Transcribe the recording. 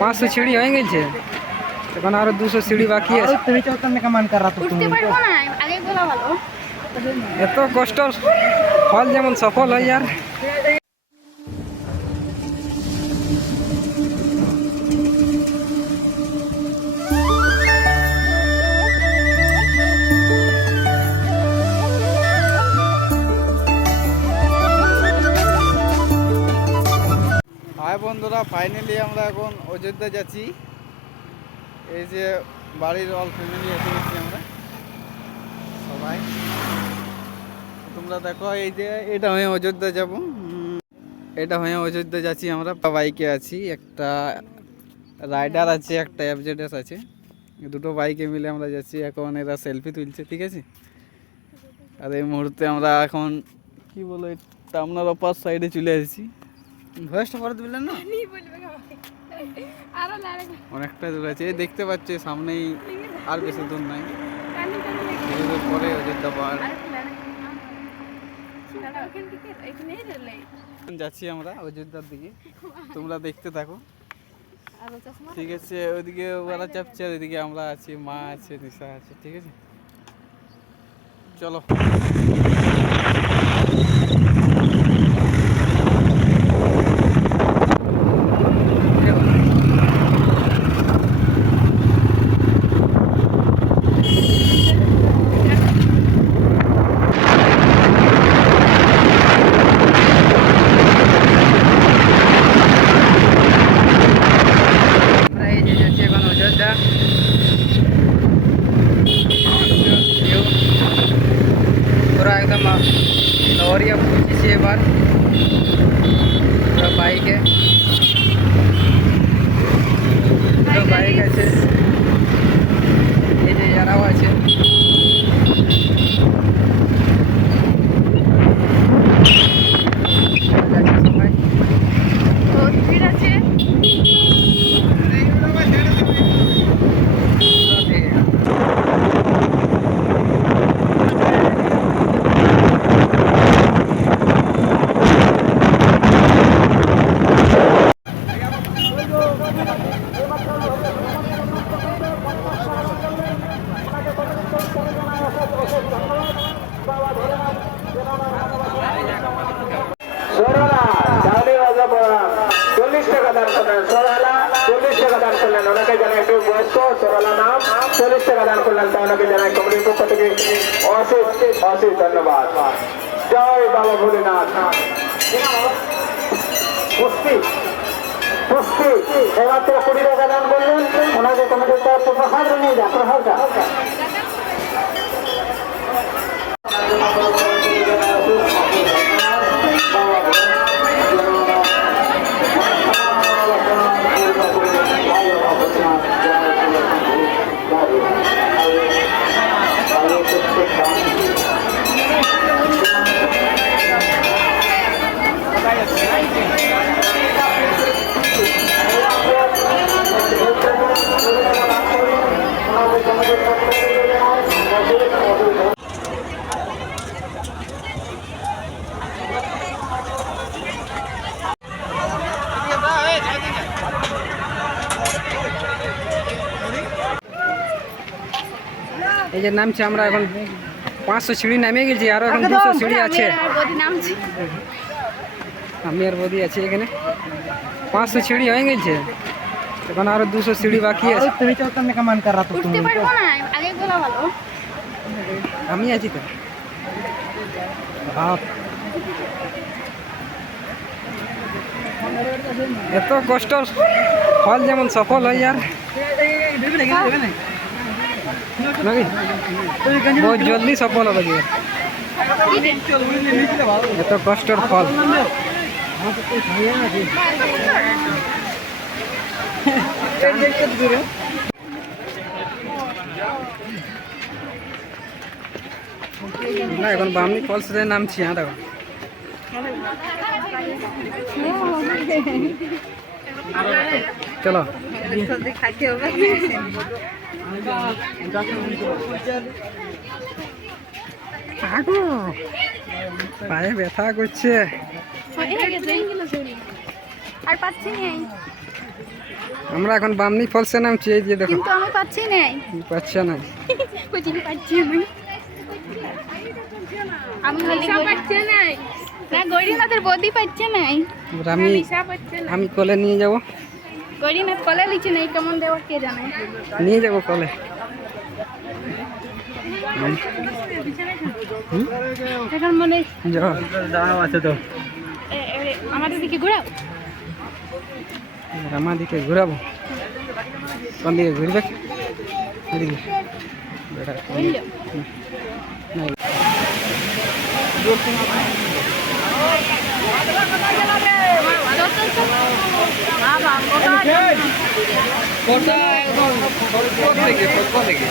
500 सीढ़ी হয়ে গেছে, এখন আরো 200 সিঁড়ি বাকি আছে। তুমি তো উঠতে মান করা তো উঠতে পারবো না, আগে বলা ভালো। এত কষ্ট ফল যেমন সফল হয় यार। হাই বন্ধুরা, ফাইনালি আমরা এখন অযোধ্যা যাচ্ছি। এই যে বাড়ির অল ফ্যামিলি এসে গেছি আমরা সবাই। তোমরা দেখো, এই যে এটা হয়ে অযোধ্যা যাব, এটা হয়ে অযোধ্যা যাচ্ছি আমরা। বাইকে আছি, একটা রাইডার আছে, একটা এফজেডএস আছে, দুটো বাইকে মিলে আমরা যাচ্ছি। এখন এরা সেলফি তুলছে, ঠিক আছে। আর এই মুহূর্তে আমরা এখন কি বলো, টামনার অপার সাইডে চলে এসেছি। ভয়েসটা করে দিলেন না, অনেকটা দূর আছে। এই দেখতে পাচ্ছি সামনেই, আর বেশি দূর নাই, পরে অযোধ্যা পাহাড় যাচ্ছি আমরা অযোধ্যার দিকে। তোমরা দেখতে থাকো, ঠিক আছে। ওইদিকে ওরা চাপছে, ওইদিকে আমরা আছি, মা আছে, নিশা আছে, ঠিক আছে। চলো। पूरा एकदम लहरिया पहुँची एक बार, पूरा बाइक है, पूरा बाइक আছে, এই যে যারাও আছে। সবাই তো ভিড় আছে। ধন্যবাদ। জয় বাবা ভোলেনাথ। এবার তো 20 টাকা দান করলেন, ওনাকে কমিটির তরফ থেকে প্রসাদ নিয়ে যা, প্রসাদটা এই যে নামছি আমরা এখন, 500 সিঁড়ি নামে গেছি, আরো এখন 200 সিঁড়ি আছে। আমি আর বদি আছি এখানে, 500 সিঁড়ি হয়ে গেছে, এখন আরো 200 সিঁড়ি বাকি আছে। তুমি তো উঠতে মান করা তো উঠতে পারবো না, আগে বলা ভালো। আমি আছি তো। বাপ, এত কষ্ট ফল যেমন সফল হয় यार। बहुत जल्दी सफल हो गया, এত কষ্টের ফল। না এখন বামনি ফলস নামছি। হ্যাঁ দেখো, চলো। পায়ে ব্যথা করছে, আর পাচ্ছি না। আমরা এখন বামনি ফলসে নামছি, এই যে দেখো কিন্তু আমি পাচ্ছি নাই। পাচ্ছে না। কোচিং পাচ্ছি আমি পাচ্ছি নাই না, গরিনাথের বদি পাচ্ছে নাই। এবার আমি কলে নিয়ে যাব, গরিনাথ কলে লিচে নাই, কেমন দেওয়া কে জানে। নিয়ে যাব কলে। এখন মনে যাও আছে তো, আমাদের দিকে ঘুরাও। এবার আমাদিকে ঘুরাবো। কোন দিকে ঘুরবে? এদিকে। বেটা, বুঝলো কোথায়? কোথা থেকে?